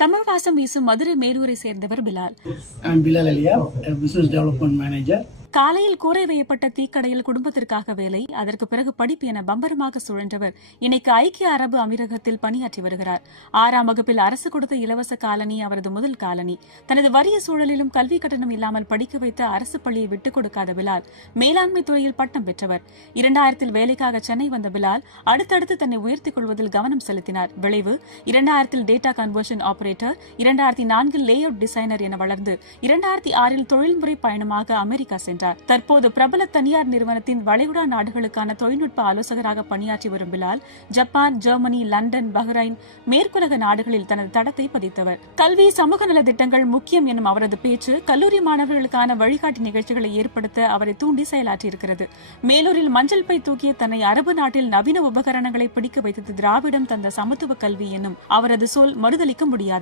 தமிழ் வாசம் வீசும் மதுரை மேலூரை சேர்ந்தவர் Bilal. I'm Bilal Alia, a business development manager. காலையில் கூரை வையப்பட்ட தீக்கடையில் குடும்பத்திற்காக வேலை, அதற்கு பிறகு படிப்பு என பம்பரமாக சுழன்றவர் இன்னைக்கு ஐக்கிய அரபு அமீரகத்தில் பணியாற்றி வருகிறார். 6ஆம் வகுப்பில் அரசு கொடுத்த இலவச காலனி அவரது முதல் காலனி. தனது வறிய சூழலிலும் கல்வி கட்டணம் இல்லாமல் படிக்க வைத்த அரசு பள்ளியை விட்டுக் கொடுக்காத பிலால் மேலாண்மை துறையில் பட்டம் பெற்றவர். 2000 வேலைக்காக சென்னை வந்த பிலால் அடுத்தடுத்து தன்னை உயர்த்திக் கொள்வதில் கவனம் செலுத்தினார். விளைவு 2000 data conversion operator, 2004 lay out designer என வளர்ந்து 2006 தொழில்முறை பயணமாக அமெரிக்கா சென்றார். தற்போது பிரபல தனியார் நிறுவனத்தின் வளைகுடா நாடுகளுக்கான தொழில்நுட்ப ஆலோசகராக பணியாற்றி வரும் Bilal Japan, Germany, London, Bahrain, மேற்குலக நாடுகளில் தனது தடத்தை பதித்தவர். கல்வி, சமூக நல திட்டங்கள் முக்கியம் எனும் அவரது பேச்சு கல்லூரி மாணவர்களுக்கான வழிகாட்டி நிகழ்ச்சிகளை ஏற்படுத்த அவரை தூண்டி செயலாற்றியிருக்கிறது. மேலூரில் மஞ்சள் பை தூக்கிய தன்னை அரபு நாட்டில் நவீன உபகரணங்களை பிடிக்க வைத்தது திராவிடம் தந்த சமத்துவ கல்வி என்னும் அவரது சொல் மறுதலிக்க முடியாது.